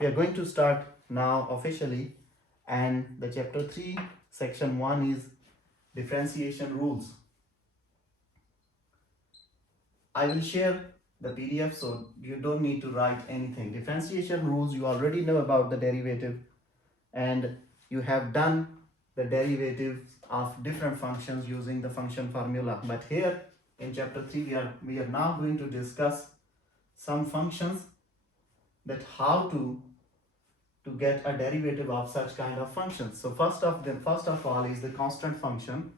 We are going to start now officially, and the chapter 3 section 1 is differentiation rules. I will share the PDF so you don't need to write anything. Differentiation rules, you already know about the derivative, and you have done the derivatives of different functions using the function formula. But here in chapter 3 we are now going to discuss some functions, that how to get a derivative of such kind of functions. So first of all is the constant function.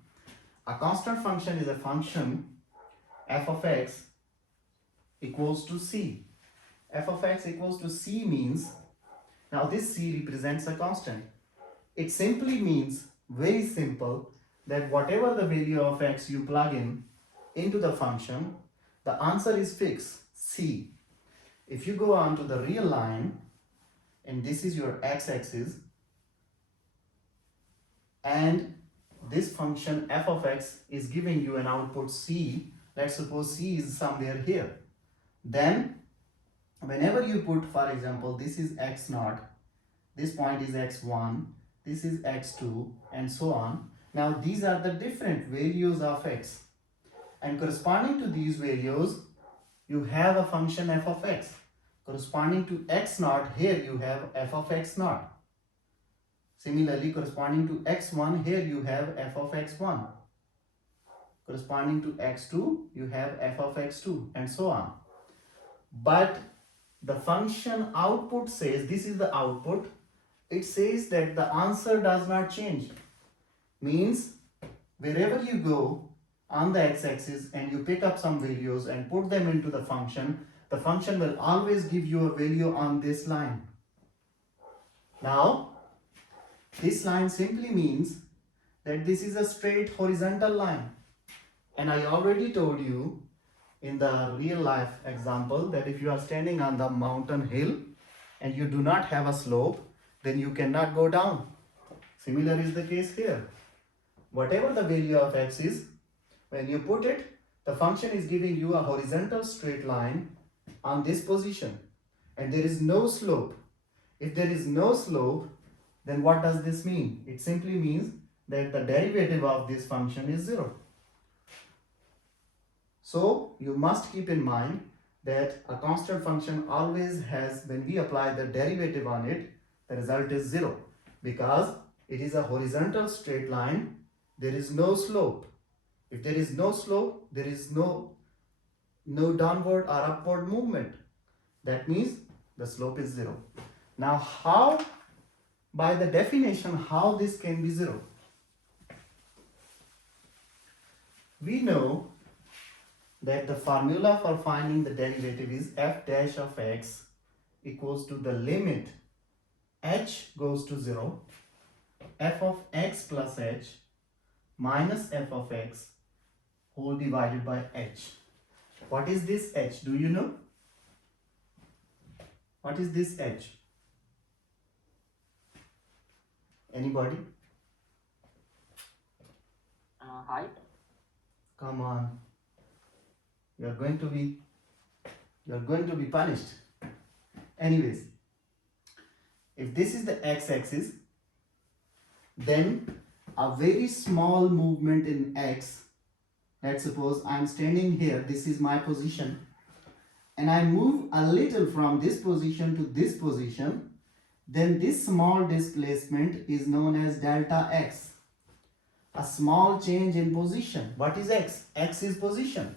A constant function is a function f of x equals to c. F of x equals to c means, now this c represents a constant. It simply means, very simple, that whatever the value of x you plug in into the function, the answer is fixed, c. If you go on to the real line, and this is your x-axis, and this function f of x is giving you an output c. Let's suppose c is somewhere here. Then whenever you put, for example, this is x naught, this point is x1, this is x2, and so on. Now these are the different values of x, and corresponding to these values you have a function f of x. Corresponding to x naught, here you have f of x naught. Similarly, corresponding to x1, here you have f of x1. Corresponding to x2, you have f of x2, and so on. But the function output says, this is the output, it says that the answer does not change. Means wherever you go on the x-axis and you pick up some values and put them into the function will always give you a value on this line. Now, this line simply means that this is a straight horizontal line. And I already told you in the real life example that if you are standing on the mountain hill and you do not have a slope, then you cannot go down. Similar is the case here. Whatever the value of x is, when you put it, the function is giving you a horizontal straight line on this position, and there is no slope. If there is no slope, then what does this mean? It simply means that the derivative of this function is 0. So you must keep in mind that a constant function always has, when we apply the derivative on it, the result is 0, because it is a horizontal straight line. There is no slope. If there is no slope, there is no downward or upward movement. That means the slope is 0. Now how, by the definition, how this can be 0? We know that the formula for finding the derivative is f dash of x equals to the limit h goes to 0, f of x plus h minus f of x whole divided by h. What is this h? Do you know? What is this h? Anybody? Height. Come on. You're going to be punished. Anyways, if this is the x-axis, then a very small movement in x, let's suppose I'm standing here, this is my position, and I move a little from this position to this position, then this small displacement is known as delta x. A small change in position. What is x? X is position.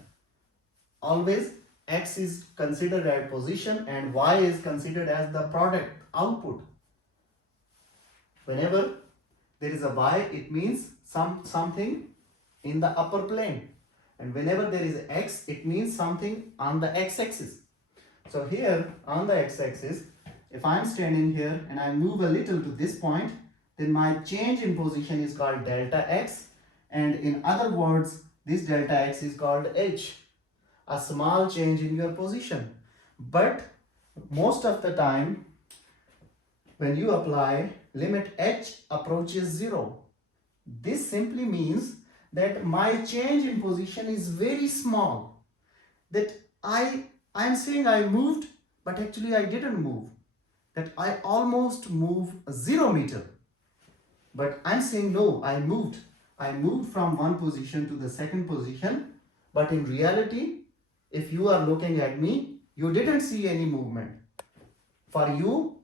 Always x is considered as position and y is considered as the product, output. Whenever there is a y, it means something in the upper plane, and whenever there is x, it means something on the x-axis. So here on the x-axis, if I am standing here and I move a little to this point, then my change in position is called delta x, and in other words, this delta x is called h, a small change in your position. But most of the time, when you apply limit h approaches 0, this simply means that my change in position is very small, that I am saying I moved, but actually I didn't move. that I almost move 0 meter. But I'm saying no, I moved. I moved from one position to the second position. But in reality, if you are looking at me, you didn't see any movement. For you,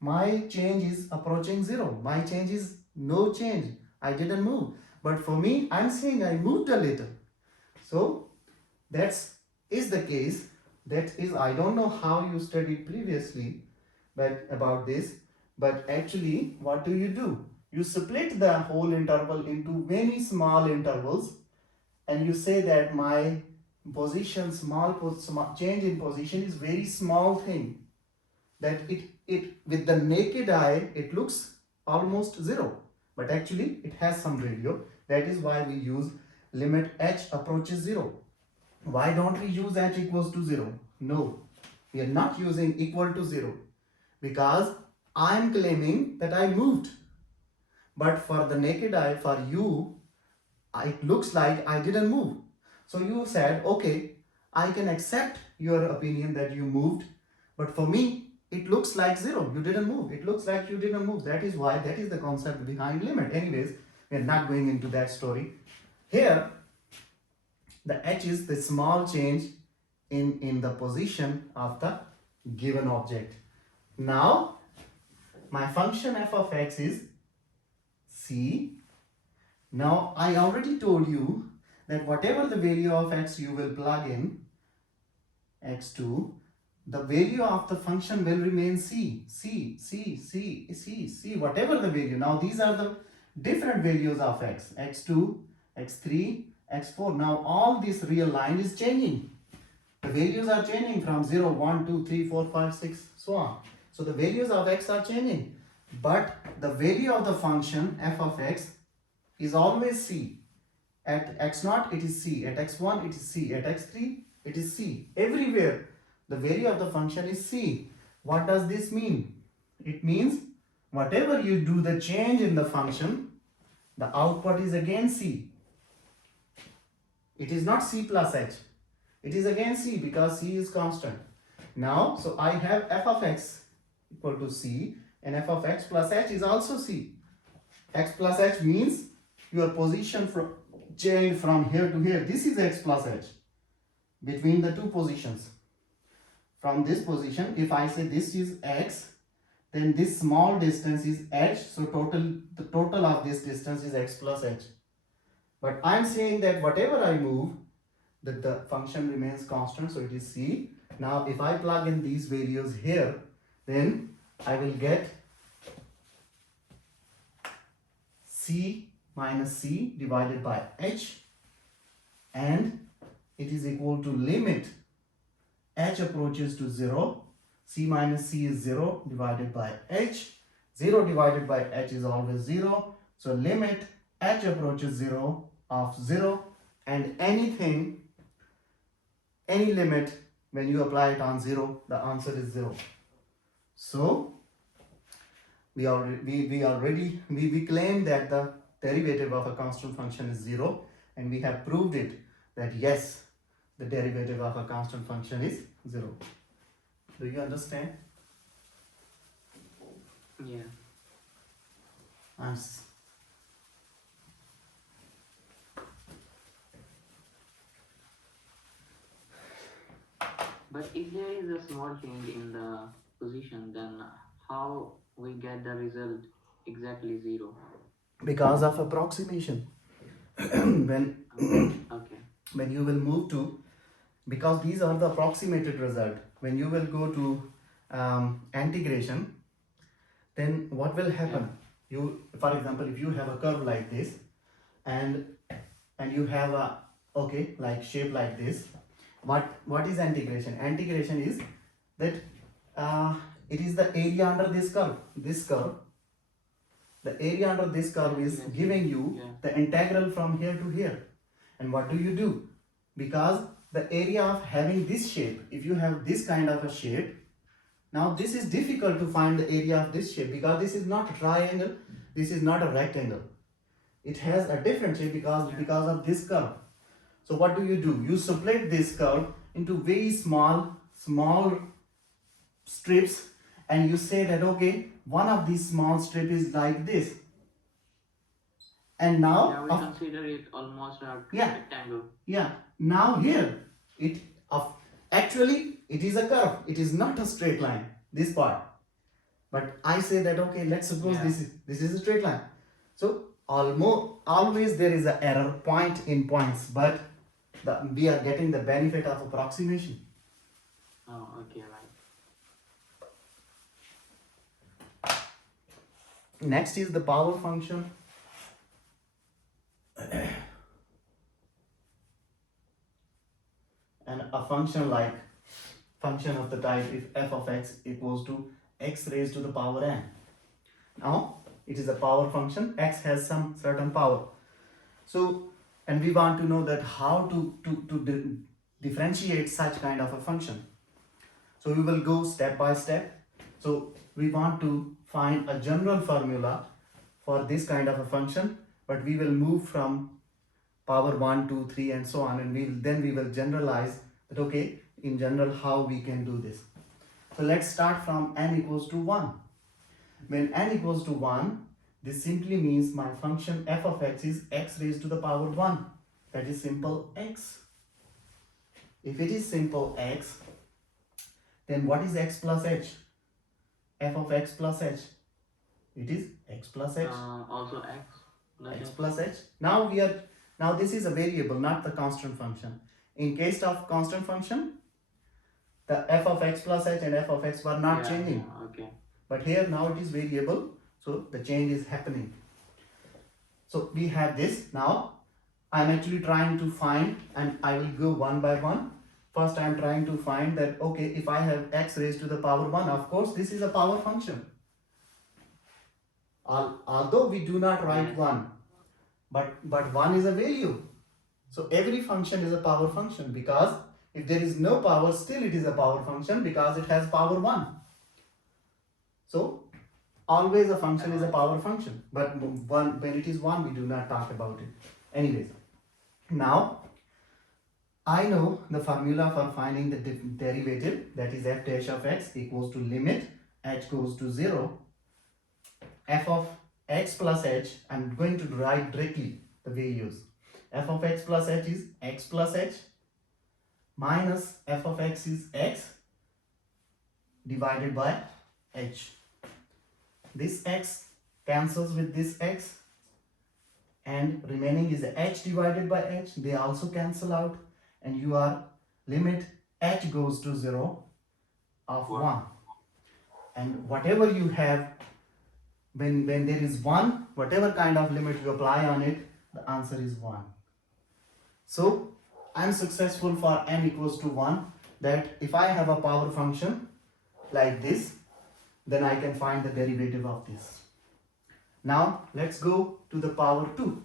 my change is approaching 0. My change is no change. I didn't move. But for me, I'm saying I moved a little. So that is the case. That is, I don't know how you studied previously but about this, but actually what do? You split the whole interval into many small intervals, and you say that my position, small change in position is very small thing, that it with the naked eye it looks almost 0, but actually it has some value. That is why we use limit h approaches 0. Why don't we use h equals to 0? No, we are not using equal to 0, because I am claiming that I moved. But for the naked eye, for you, it looks like I didn't move. So you said, okay, I can accept your opinion that you moved, but for me, it looks like 0. You didn't move. It looks like you didn't move. That is why, that is the concept behind limit. Anyways, we are not going into that story. Here, the h is the small change in the position of the given object. Now, my function f of x is c. Now, I already told you that whatever the value of x you will plug in, x2, the value of the function will remain c, whatever the value. Now, these are the different values of x, x2, x3, x4. Now, all this real line is changing. The values are changing from 0, 1, 2, 3, 4, 5, 6, so on. So the values of x are changing, but the value of the function f of x is always c. At x0 it is c, at x1 it is c, at x3 it is c. Everywhere the value of the function is c. What does this mean? It means whatever you do the change in the function, the output is again c. It is not c plus h. It is again c, because c is constant. Now, so I have f of x equal to c, and f of x plus h is also c. X plus h means your position from change from here to here. This is x plus h between the two positions. From this position, if I say this is x, then this small distance is h. So the total of this distance is x plus h. But I'm saying that whatever I move, that the function remains constant, so it is c. Now, if I plug in these values here, then I will get c minus c divided by h, and it is equal to limit h approaches to 0. C minus c is 0 divided by h. 0 divided by h is always 0. So limit h approaches 0 of 0, and any limit, when you apply it on 0, the answer is 0. So we claim that the derivative of a constant function is 0, and we have proved it that yes, the derivative of a constant function is 0. Do you understand? Yeah. But if there is a small change in the position, then how we get the result exactly 0? Because of approximation. when Okay. when you will move to, because these are the approximated result, when you will go to integration, then what will happen? You, for example, if you have a curve like this, and you have a like shape like this, what is integration? Integration is that it is the area under this curve. The area under this curve is giving you the integral from here to here. And what do? Because the area of having this shape, if you have this kind of a shape, now this is difficult to find the area of this shape, because this is not a triangle, this is not a rectangle. It has a different shape because of this curve. So what do? You split this curve into very small strips, and you say that okay, one of these small strip is like this, and now Yeah, we consider it almost a yeah, rectangle. yeah, now here it actually it is a curve, it is not a straight line, this part. But I say that okay, let's suppose Yeah. this is a straight line. So always there is an error point in points, but we are getting the benefit of approximation. Oh, okay, right. Next is the power function. And a function like function of the type if f of x equals to x raised to the power n. Now it is a power function, x has some certain power. So, and we want to know that how to differentiate such kind of a function. So we will go step by step. So we want to find a general formula for this kind of a function, but we will move from power 1, 2, 3 and so on, and we will generalize that okay, in general how we can do this. So let's start from n equals to 1. When n equals to 1, this simply means my function f of x is x raised to the power 1. That is simple x. If it is simple x, then what is x plus h? F of x plus h. It is x plus h. Also x. X plus h. Now this is a variable, not the constant function. In case of constant function, the f of x plus h and f of x were not changing. Yeah, okay. But here now it is variable, so the change is happening. So we have this. Now I am actually trying to find, and I will go one by one. First I am trying to find that okay, if I have x raised to the power 1, of course this is a power function. Although we do not write 1, but 1 is a value. So every function is a power function, because if there is no power, still it is a power function because it has power 1. So always a function is a power function, but when it is 1, we do not talk about it. Anyways, now I know the formula for finding the derivative, that is f dash of x equals to limit h goes to 0 f of x plus h. I'm going to write directly the values. F of x plus h is x plus h minus f of x is x divided by h. This x cancels with this x, and remaining is h divided by h. They also cancel out, and you are limit h goes to 0 of 1. And whatever you have, when there is 1, whatever kind of limit you apply on it, the answer is 1. So I am successful for n equals to 1, that if I have a power function like this, then I can find the derivative of this. Now let's go to the power 2.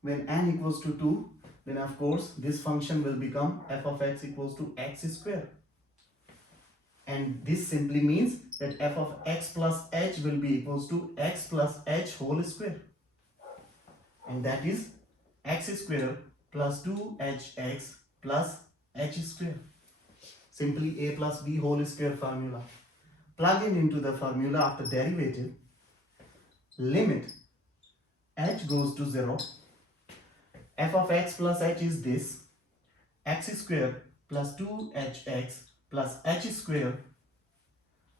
When n equals to 2, then of course this function will become f of x equals to x square. And this simply means that f of x plus h will be equals to x plus h whole square. And that is x square plus 2hx plus h square. Simply a plus b whole square formula. Plug in into the formula of the derivative. Limit h goes to 0. F of x plus h is this, x square plus 2hx plus h square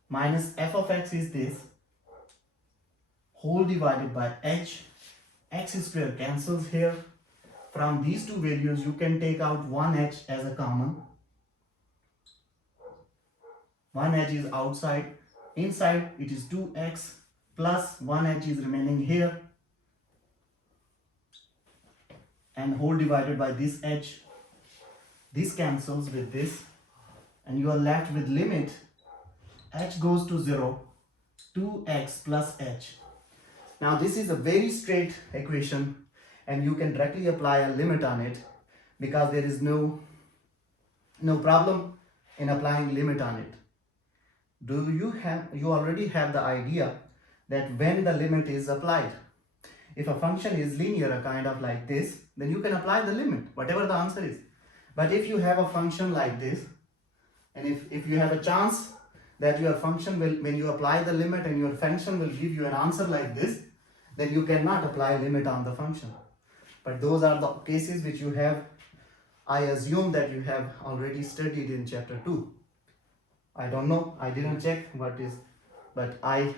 minus f of x is this, whole divided by h. X square cancels here. From these two values you can take out 1h as a common. 1h is outside. Inside it is 2x plus 1h is remaining here, and whole divided by this h. This cancels with this, and you are left with limit h goes to 0, 2x plus h. Now this is a very straight equation, and you can directly apply a limit on it, because there is no problem in applying limit on it. You already have the idea that when the limit is applied, if a function is linear, a kind of like this, then you can apply the limit, whatever the answer is. But if you have a function like this, and if you have a chance that your function will, when you apply the limit and your function will give you an answer like this, then you cannot apply a limit on the function. But those are the cases which you have, I assume that you have already studied in chapter 2. I don't know, I didn't check what is, but I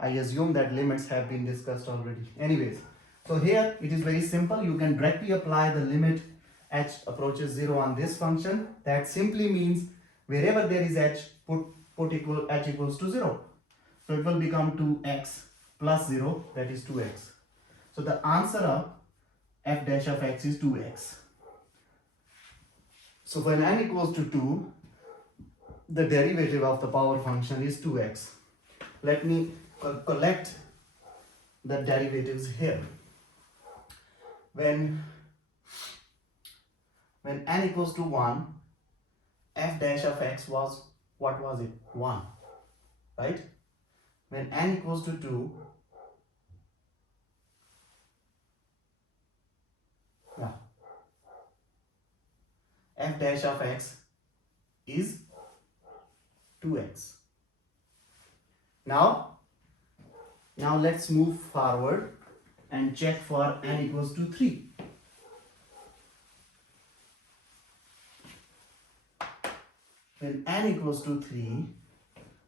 assume that limits have been discussed already. Anyways, so here it is very simple. You can directly apply the limit h approaches 0 on this function. That simply means wherever there is h, put h equals to 0. So it will become 2x plus 0, that is 2x. So the answer of f dash of x is 2x. So when n equals to 2, the derivative of the power function is 2x. Let me collect the derivatives here. When n equals to 1, f dash of x was, what was it? 1, right? When n equals to 2, yeah, f dash of x is 2x. Now let's move forward and check for n equals to 3. When n equals to 3,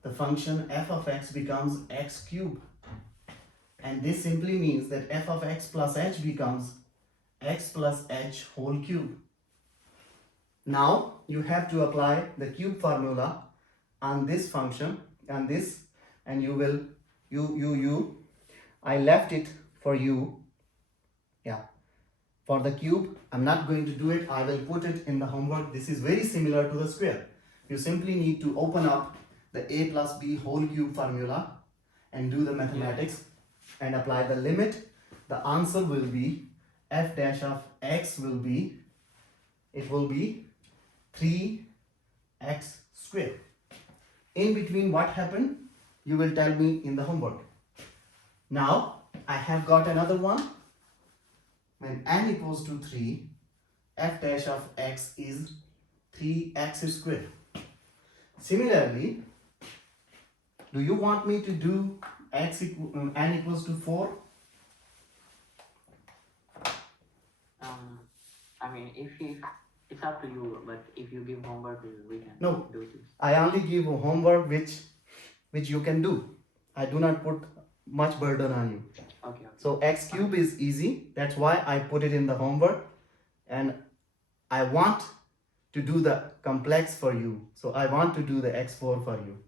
the function f of x becomes x cubed. And this simply means that f of x plus h becomes x plus h whole cube. Now you have to apply the cube formula on this function, on this, and you will, I left it for you, yeah, for the cube. I'm not going to do it, I will put it in the homework. This is very similar to the square. You simply need to open up the a plus b whole cube formula and do the mathematics and apply the limit. The answer will be f dash of x will be, it will be 3x squared. In between what happened, you will tell me in the homework. Now I have got another one. When n equals to 3, f dash of x is 3x squared. Similarly, do you want me to do n equals to 4? I mean, if it's up to you, but if you give homework, we can do this. I only give homework which you can do. I do not put much burden on you. Okay. So x cube is easy. That's why I put it in the homework, and I want to do the complex for you. So I want to do the x4 for you.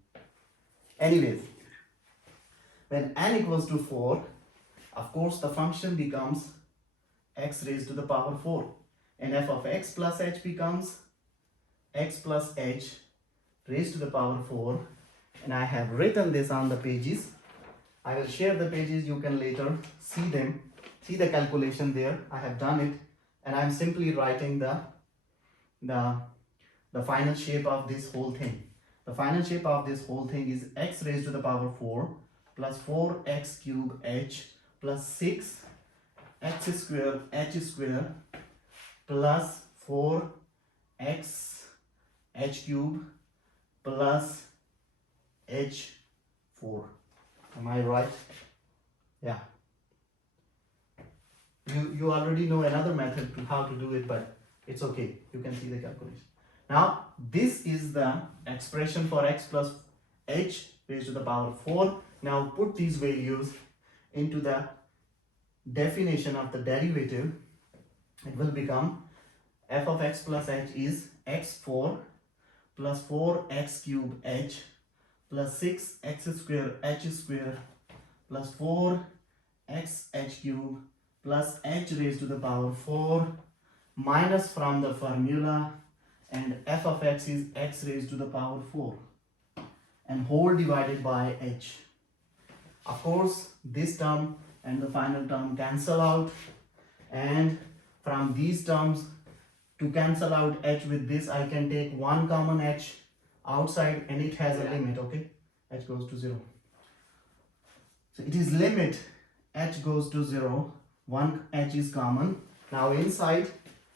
Anyways, when n equals to 4, of course the function becomes x raised to the power 4, and f of x plus h becomes x plus h raised to the power 4. And I have written this on the pages. I will share the pages, you can later see them, see the calculation there. I have done it, and I'm simply writing the final shape of this whole thing. The final shape of this whole thing is x raised to the power 4 plus 4x cube h plus 6 x square h square plus 4x h cube plus h4. Am I right? Yeah. You already know another method to how to do it, but it's okay. You can see the calculation. Now this is the expression for x plus h raised to the power 4. Now put these values into the definition of the derivative. It will become f of x plus h is x4 plus 4x cube h plus 6x square h square plus 4x h cube plus h raised to the power 4 minus from the formula, and f of x is x raised to the power 4 and whole divided by h. Of course, this term and the final term cancel out, and from these terms, to cancel out h with this, I can take one common h outside, and it has a limit, okay? H goes to 0. So it is limit h goes to 0, one h is common. Now inside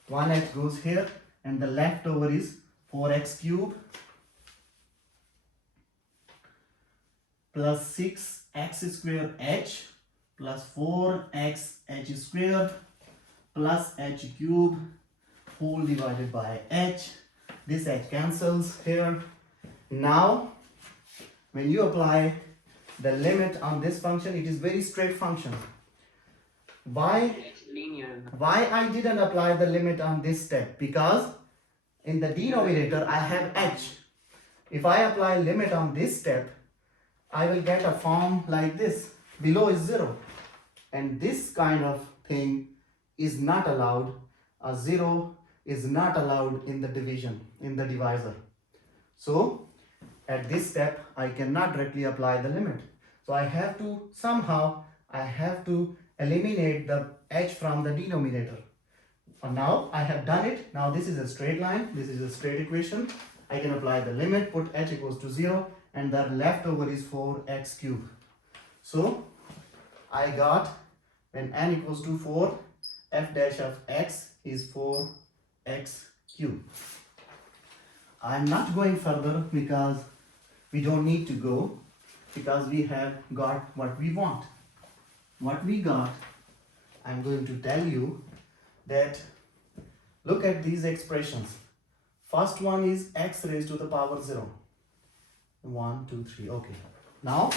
1x goes here, and the leftover is 4x cube plus 6x square h plus 4x h square plus h cube whole divided by h. This h cancels here. Now when you apply the limit on this function, it is very straight function. Why It's linear. I didn't apply the limit on this step? Because in the denominator I have h. If I apply limit on this step, I will get a form like this. Below is 0, and this kind of thing is not allowed. A 0 is not allowed in the division, in the divisor. So at this step I cannot directly apply the limit. So I have to somehow eliminate the h from the denominator. And now I have done it. Now this is a straight line, this is a straight equation. I can apply the limit, put h equals to 0, and the leftover is 4x cube. So I got, when n equals to 4, f dash of x is 4x cube. I'm not going further because we don't need to go, because we have got what we want. What we got, I'm going to tell you that, look at these expressions. First one is x raised to the power 0. 1, 2, 3. Okay. Now,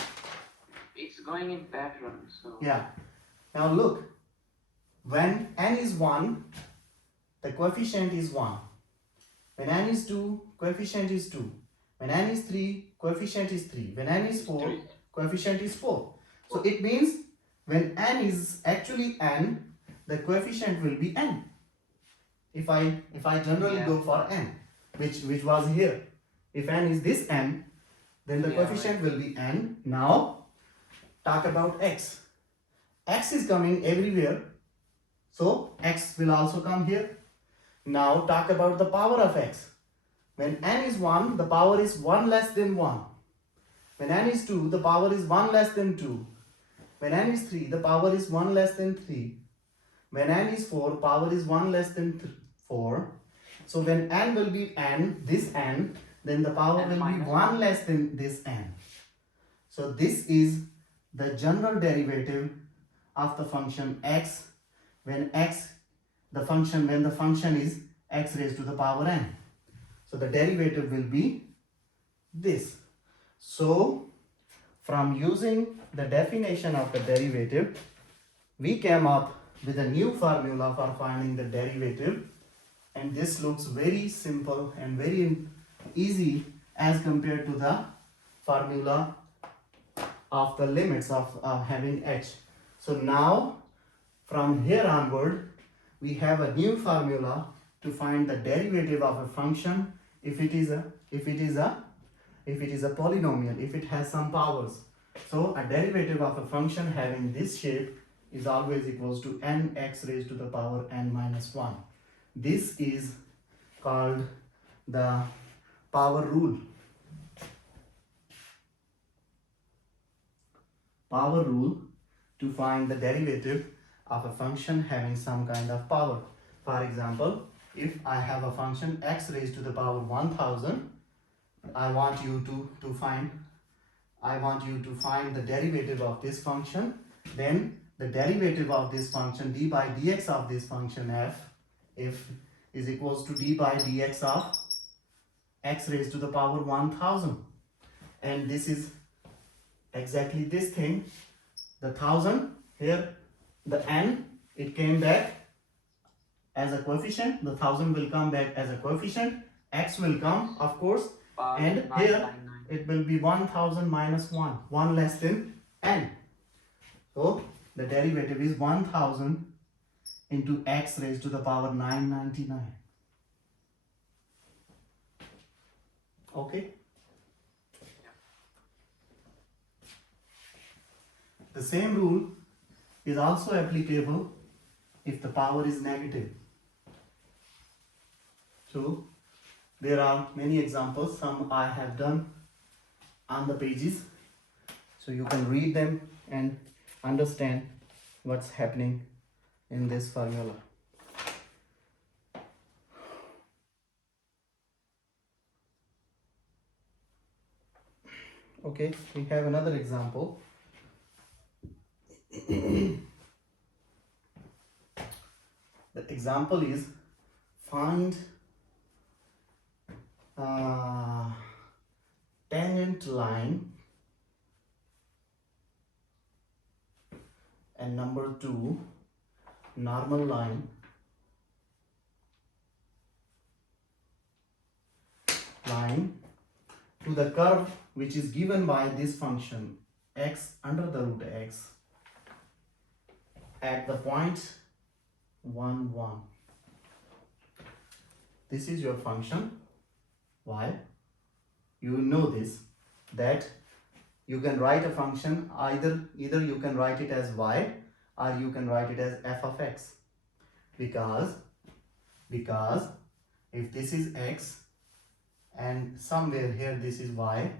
It's going in pattern. So yeah. Now look, when n is 1, the coefficient is 1. When n is 2, coefficient is 2. When n is 3, coefficient is 3. When n is 4, coefficient is 4. So it means when n is actually n, the coefficient will be n. If I generally go for n, which was here. If n is this n, then the coefficient will be n. Now talk about x. X is coming everywhere, so x will also come here. Now talk about the power of x. When n is 1, the power is 1 less than 1. When n is 2, the power is 1 less than 2. When n is 3, the power is 1 less than 3. When n is 4, power is 1 less than 4. So when n will be n, this n, then the power will be 1 less than this n. So this is the general derivative of the function x when the function is x raised to the power n. So the derivative will be this. So from using the definition of the derivative, we came up with a new formula for finding the derivative, and this looks very simple and very easy as compared to the formula of the limits of having h. So now from here onward we have a new formula to find the derivative of a function if it is a polynomial, if it has some powers. So a derivative of a function having this shape is always equals to nx raised to the power n minus 1. This is called the power rule. Power rule to find the derivative of a function having some kind of power. For example, if I have a function x raised to the power 1000, I want you to find the derivative of this function. Then the derivative of this function d by dx of this function f is equals to d by dx of x raised to the power 1000, and this is exactly this thing. The 1000 here, the n, it came back as a coefficient. The 1000 will come back as a coefficient. X will come, of course, and here it will be 1000 minus 1, 1 less than n. So the derivative is 1000 into x raised to the power 999. Okay. The same rule is also applicable if the power is negative. So there are many examples. Some I have done on the pages, so you can read them and understand what's happening in this formula. Okay, we have another example. The example is find tangent line and number 2 normal line to the curve which is given by this function x under the root x at the point 1 1. This is your function y. You know this, that you can write a function either you can write it as y or you can write it as f of x, because if this is x and somewhere here this is y,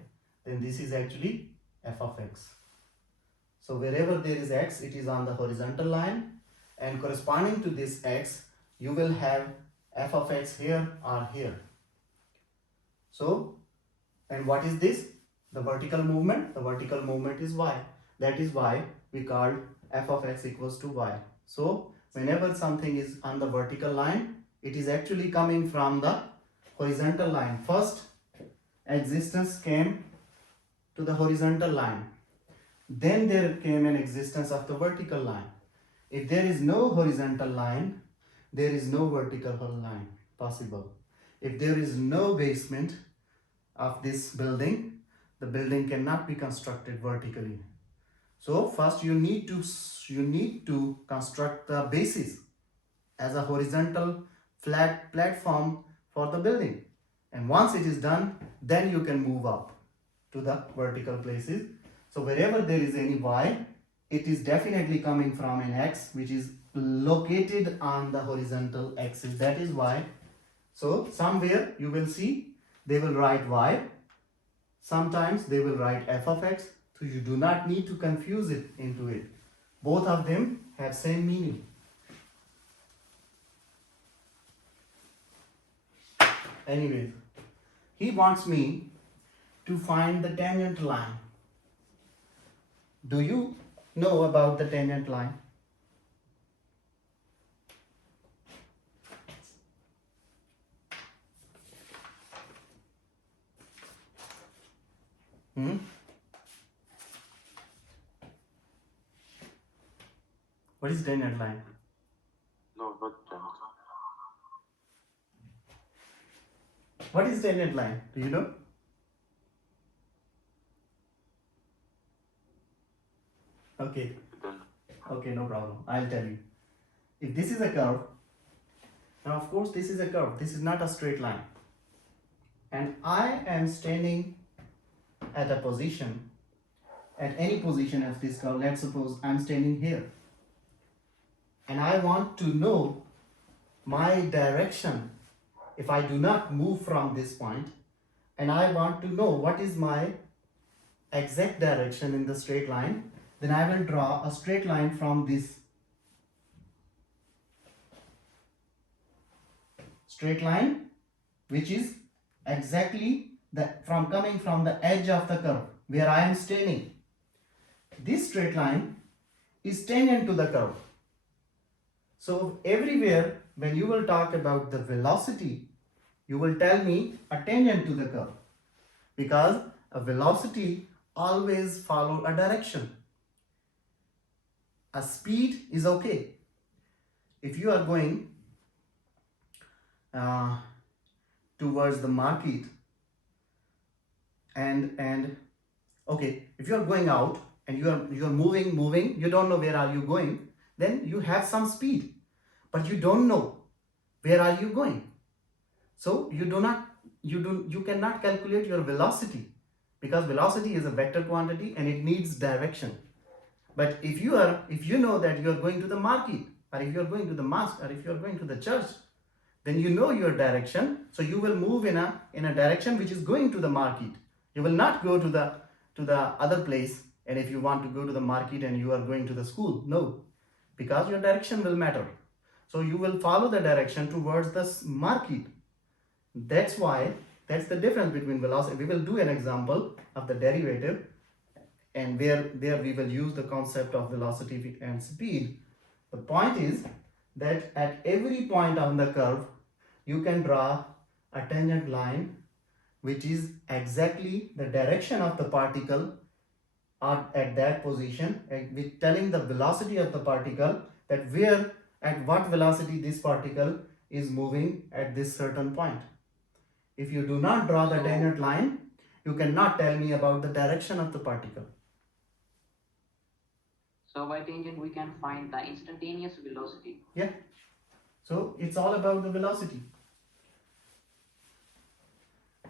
then this is actually f of x. So wherever there is x, it is on the horizontal line, and corresponding to this x you will have f of x here or here. So, and what is this? The vertical movement. The vertical movement is y. That is why we called f of x equals to y. So whenever something is on the vertical line, it is actually coming from the horizontal line. First existence came to the horizontal line, then there came an existence of the vertical line. If there is no horizontal line, there is no vertical line possible. If there is no basement of this building, the building cannot be constructed vertically. So first you need to construct the basis as a horizontal flat platform for the building, and once it is done, then you can move up to the vertical places. So wherever there is any y, it is definitely coming from an x which is located on the horizontal axis. That is y. So somewhere you will see they will write y, sometimes they will write f of x. So you do not need to confuse it into it. Both of them have same meaning. Anyways, he wants me to find the tangent line. Do you know about the tangent line? What is tangent line? No, not that. What is tangent line? Do you know? Okay. Okay, no problem. I'll tell you. If this is a curve, now of course this is a curve. This is not a straight line. And I am standing at a position, at any position of this curve. Let's suppose I'm standing here. And I want to know my direction if I do not move from this point, and I want to know what is my exact direction in the straight line, then I will draw a straight line from this straight line, which is exactly coming from the edge of the curve where I am standing. This straight line is tangent to the curve. So everywhere when you will talk about the velocity, you will tell me a tangent to the curve, because a velocity always follow a direction. A speed is okay. If you are going towards the market and okay, if you are going out and you are moving, you don't know where are you going, then you have some speed, but you don't know where are you going. So you cannot calculate your velocity, because velocity is a vector quantity and it needs direction. But if you know that you are going to the market, or if you are going to the mosque, or if you are going to the church, then you know your direction, so you will move in a direction which is going to the market. You will not go to the other place, and if you want to go to the market and you are going to the school, no, because your direction will matter. So you will follow the direction towards the market. That's why That's the difference between velocity. We will do an example of the derivative, and there we will use the concept of velocity and speed. The point is that at every point on the curve, you can draw a tangent line which is exactly the direction of the particle at that position, and with telling the velocity of the particle, that where at what velocity this particle is moving at this certain point. If you do not draw the tangent line, you cannot tell me about the direction of the particle. So by tangent we can find the instantaneous velocity. Yeah. So it's all about the velocity.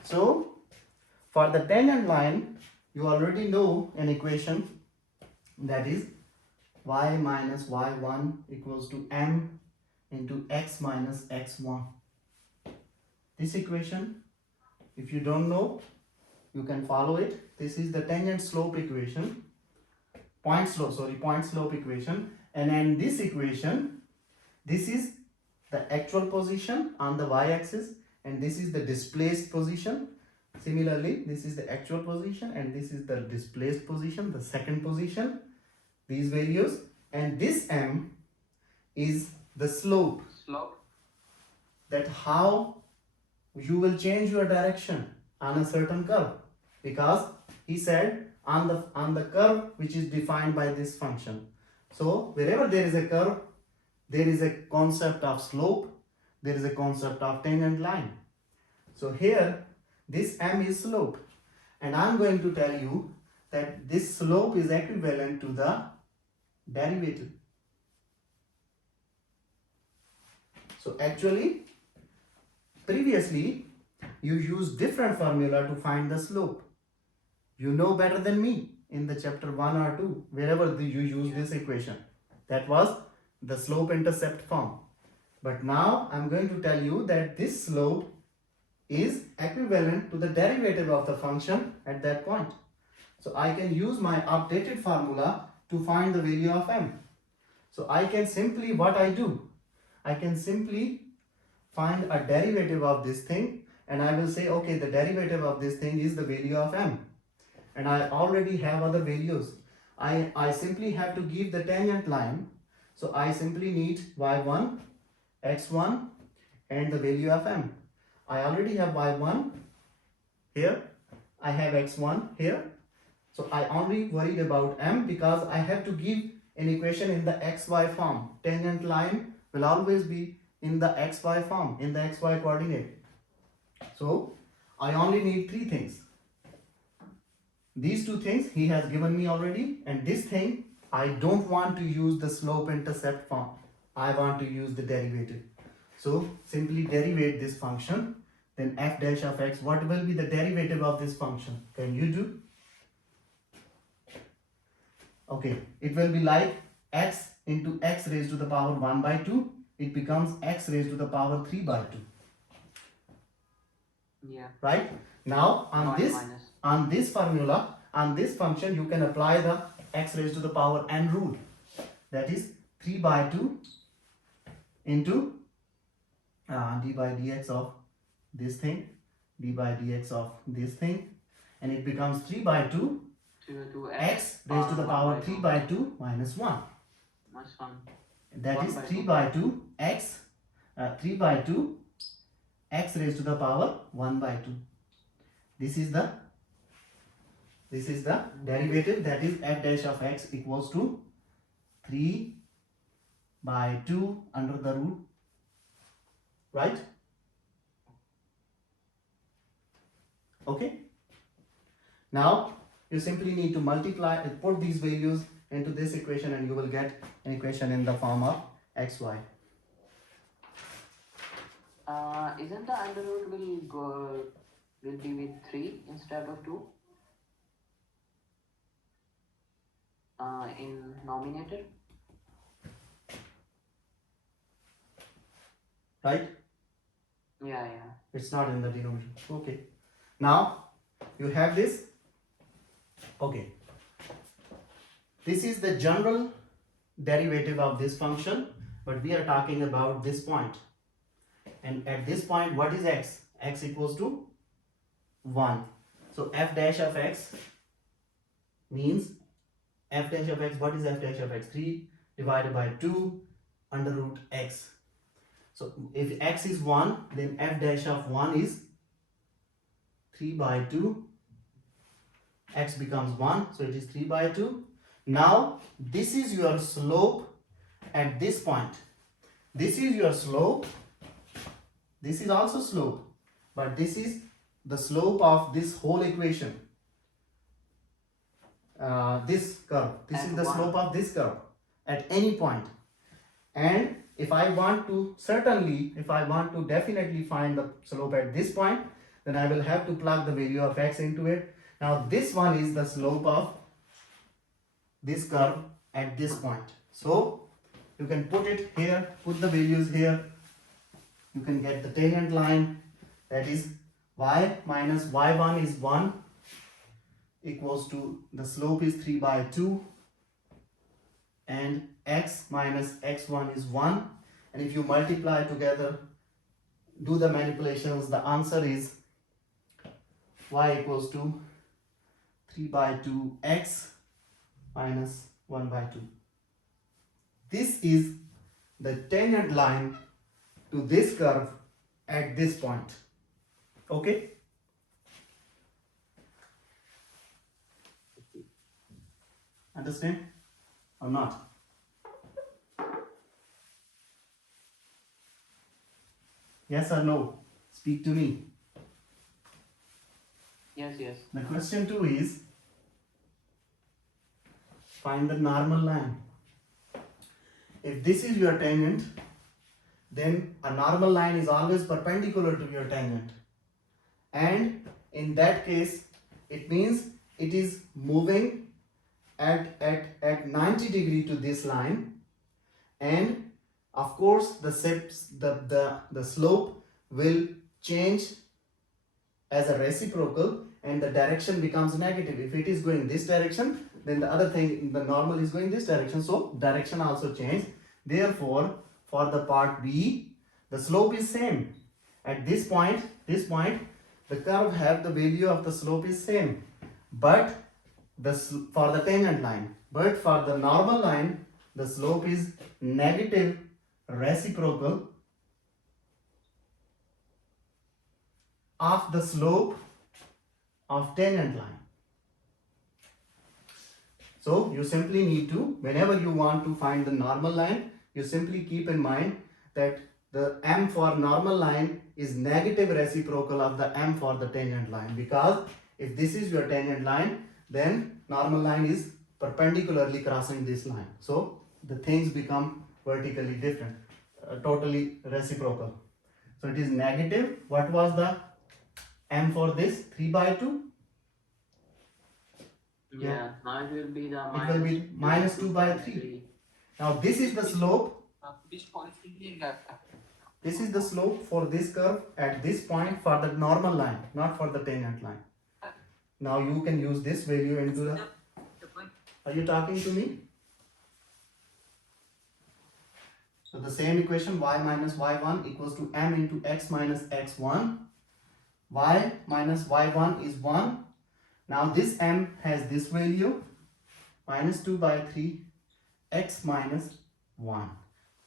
So for the tangent line, you already know an equation, that is y minus y1 equals to m into x minus x1. This equation, if you don't know, you can follow it. This is the tangent slope equation, point slope equation. And in this equation, this is the actual position on the y-axis, and this is the displaced position. Similarly, this is the actual position and this is the displaced position, the second position, these values, and this m is the slope, that how you will change your direction on a certain curve, because he said on the curve which is defined by this function. So wherever there is a curve, there is a concept of slope, there is a concept of tangent line. So here this m is slope, and I am going to tell you that this slope is equivalent to the derivative. So actually, previously you used different formula to find the slope. You know better than me in the chapter 1 or 2, wherever you use this equation. That was the slope intercept form. But now I am going to tell you that this slope is equivalent to the derivative of the function at that point. So I can use my updated formula to find the value of m. So I can simply, what I do, I can simply find a derivative of this thing, and I will say, okay, the derivative of this thing is the value of m. And I already have other values. I simply have to give the tangent line. So I simply need y1, x1 and the value of m. I already have y1 here, I have x1 here. So I only worried about m because I have to give an equation in the xy form. Tangent line will always be in the xy form, in the xy coordinate. So I only need three things. These two things he has given me already, and this thing I don't want to use the slope intercept form. I want to use the derivative. So simply derivate this function, then f dash of x. What will be the derivative of this function? Can you do? Okay, it will be like x into x raised to the power 1 by 2. It becomes x raised to the power 3 by 2. Yeah. Right? Now on this formula, on this function, you can apply the x raised to the power n rule. That is 3 by 2 into d by dx of this thing, d by dx of this thing, and it becomes 3 by 2 x raised to the power 3 by 2 minus 1. That is 3 by 2 x 3 by 2 x raised to the power 1 by 2. This is the derivative, that is f dash of x equals to 3 by 2 under the root, right? Okay. Now you simply need to multiply, put these values into this equation, and you will get an equation in the form of xy. Isn't the under root will be with 3 instead of 2 in nominator? Right? Yeah. It's not in the denominator. Okay. Now you have this. Okay. This is the general derivative of this function, but we are talking about this point. And at this point, what is x? X equals to 1. So f dash of x means f dash of x, what is f dash of x? 3 divided by 2 under root x. So if x is 1, then f dash of 1 is 3 by 2. X becomes 1, so it is 3 by 2. Now this is your slope at this point. This is your slope. This is also slope, but this is the slope of this whole equation. This curve. This is the slope of this curve at any point. And if I want to definitely find the slope at this point, then I will have to plug the value of x into it. Now this one is the slope of this curve at this point. So you can put it here, put the values here. You can get the tangent line, that is y minus y1 is 1 equals to the slope is 3 by 2 and x minus x1 is 1, and if you multiply together, do the manipulations, the answer is y equals to 3 by 2 x minus 1 by 2. This is the tangent line to this curve at this point. Okay? Understand or not? Yes or no? Speak to me. Yes, yes. The question 2 is find the normal line. If this is your tangent, then a normal line is always perpendicular to your tangent. And in that case, it means it is moving at 90 degree to this line, and of course the slope will change as a reciprocal and the direction becomes negative. If it is going this direction, then the other thing, the normal is going this direction, so direction also change. Therefore, for the part B, the slope is same. At this point, the curve have the value of the slope is same, but for the tangent line, but for the normal line, the slope is negative reciprocal of the slope of tangent line. So you simply need to, whenever you want to find the normal line, you simply keep in mind that the m for normal line is negative reciprocal of the m for the tangent line, because if this is your tangent line, then normal line is perpendicularly crossing this line. So the things become vertically different, totally reciprocal. So it is negative. What was the m for this? 3 by 2? Yeah, now it will be the It will be minus 2 by 3. Now this is the slope. This is the slope for this curve at this point for the normal line, not for the tangent line. Now you can use this value into the... Are you talking to me? So the same equation, y minus y1 equals to m into x minus x1. Y minus y1 is 1. Now this m has this value, minus 2 by 3 x minus 1.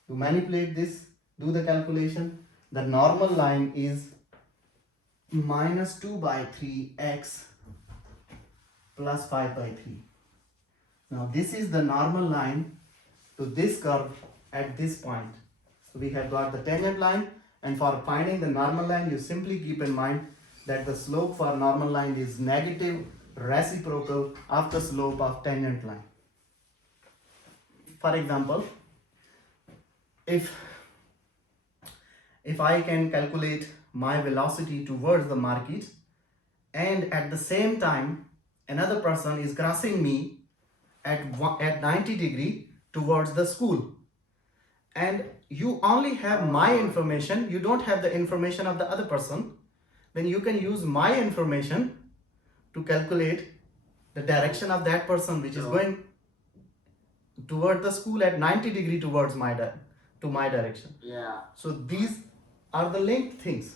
To manipulate this, do the calculation. The normal line is minus 2 by 3 x plus 5 by 3. Now this is the normal line to this curve at this point. So we have got the tangent line, and for finding the normal line, you simply keep in mind that the slope for normal line is negative reciprocal of the slope of tangent line. For example, if I can calculate my velocity towards the market, and at the same time another person is crossing me at 90 degree towards the school, and you only have my information, you don't have the information of the other person, then you can use my information to calculate the direction of that person which is going toward the school at 90 degree towards my direction. Yeah. So these are the linked things.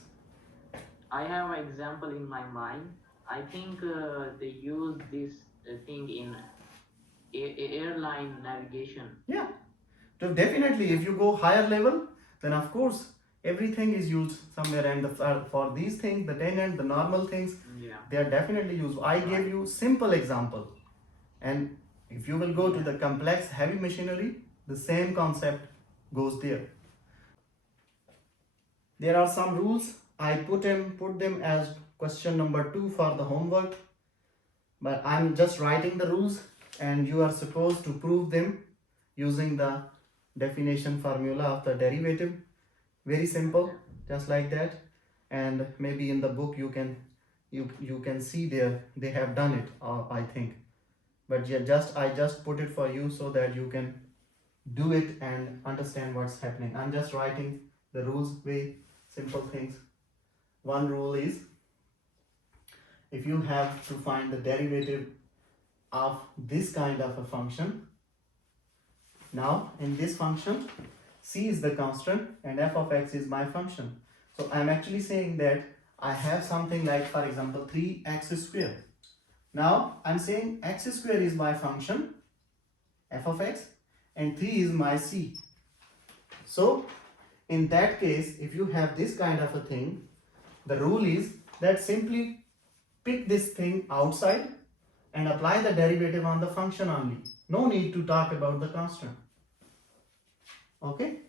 I have an example in my mind. I think they use this thing in airline navigation. Yeah. So definitely, if you go higher level, then of course everything is used somewhere, and for these things, the tangent, the normal things, Yeah. they are definitely used. I Right. gave you simple example, and if you will go to Yeah. the complex heavy machinery, the same concept goes there. There are some rules. I put them as question number 2 for the homework, but I'm just writing the rules, and you are supposed to prove them using the definition formula of the derivative. Very simple, Okay. just like that. And maybe in the book you can see there they have done it, I think. But yeah, I just put it for you so that you can do it and understand what's happening. I'm just writing the rules, very simple things. One rule is, if you have to find the derivative of this kind of a function, now in this function c is the constant and f of x is my function. So I'm actually saying that I have something like, for example, 3x square. Now I'm saying x square is my function f of x and 3 is my c. So in that case, if you have this kind of a thing, the rule is that simply pick this thing outside and apply the derivative on the function only. No need to talk about the constant. Okay?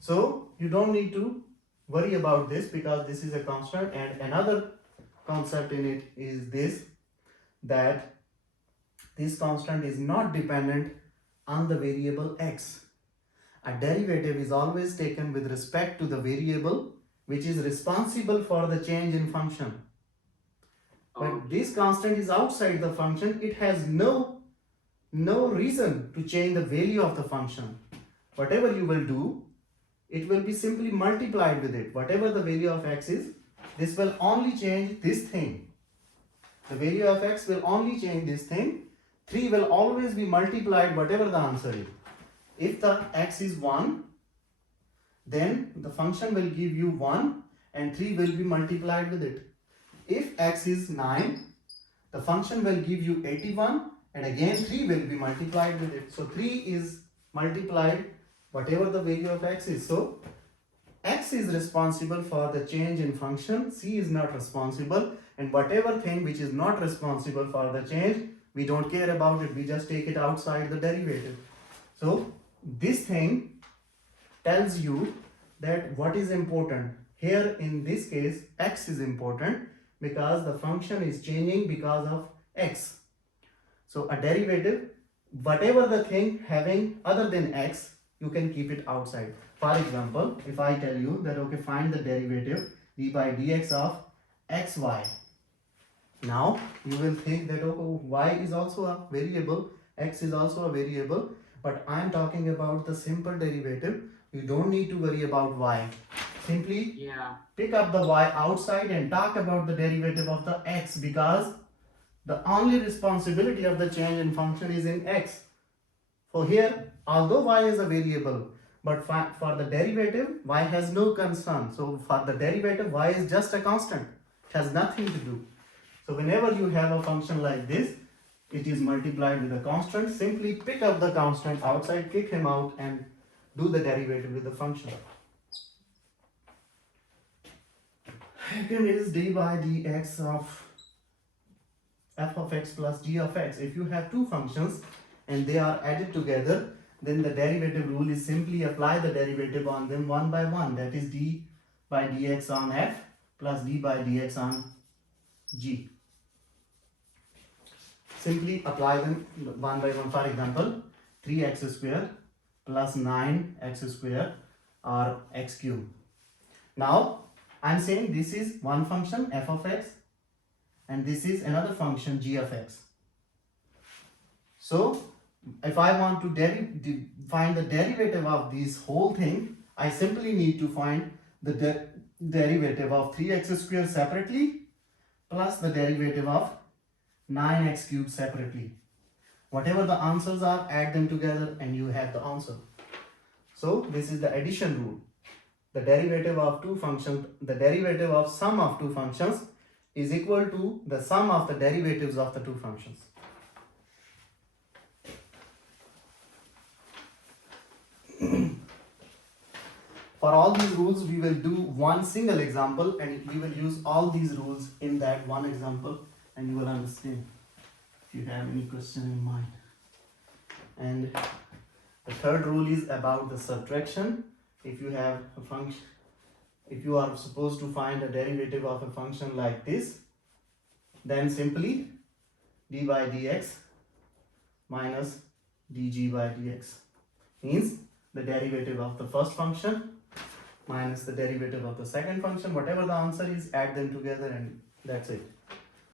So you don't need to worry about this because this is a constant. And another concept in it is this, that this constant is not dependent on the variable x. A derivative is always taken with respect to the variable which is responsible for the change in function. But this constant is outside the function, it has no reason to change the value of the function. Whatever you will do, it will be simply multiplied with it. Whatever the value of x is, this will only change this thing. The value of x will only change this thing. 3 will always be multiplied whatever the answer is. If the x is 1, then the function will give you 1 and 3 will be multiplied with it. If x is 9, the function will give you 81 and again 3 will be multiplied with it. So 3 is multiplied whatever the value of x is. So x is responsible for the change in function, c is not responsible, and whatever thing which is not responsible for the change, we don't care about it, we just take it outside the derivative. So this thing tells you that what is important. Here in this case, x is important because the function is changing because of x. So a derivative, whatever the thing having other than x, you can keep it outside. For example, if I tell you that, okay, find the derivative d by dx of xy. Now you will think that, okay, y is also a variable, x is also a variable, but I am talking about the simple derivative. You don't need to worry about y. Simply pick up the y outside and talk about the derivative of the x, because the only responsibility of the change in function is in x. For here, although y is a variable, but for the derivative, y has no concern. So for the derivative, y is just a constant. It has nothing to do. So whenever you have a function like this, it is multiplied with a constant. Simply pick up the constant outside, kick him out, and do the derivative with the function. Second is d by dx of f of x plus g of x. If you have two functions and they are added together, then the derivative rule is simply apply the derivative on them one by one. That is d by dx on f plus d by dx on g. Simply apply them one by one. For example, 3x square plus 9x square or x cube. Now I am saying this is one function f of x and this is another function g of x. So if I want to find the derivative of this whole thing, I simply need to find the derivative of 3x square separately plus the derivative of 9x cube separately. Whatever the answers are, add them together and you have the answer. So this is the addition rule. the derivative of two functions, the derivative of sum of two functions is equal to the sum of the derivatives of the two functions. For all these rules, we will do one single example and we will use all these rules in that one example, and you will understand if you have any question in mind. And the third rule is about the subtraction. If you have a function, if you are supposed to find a derivative of a function like this, then simply d by dx minus dg by dx means the derivative of the first function minus the derivative of the second function, whatever the answer is, add them together and that's it.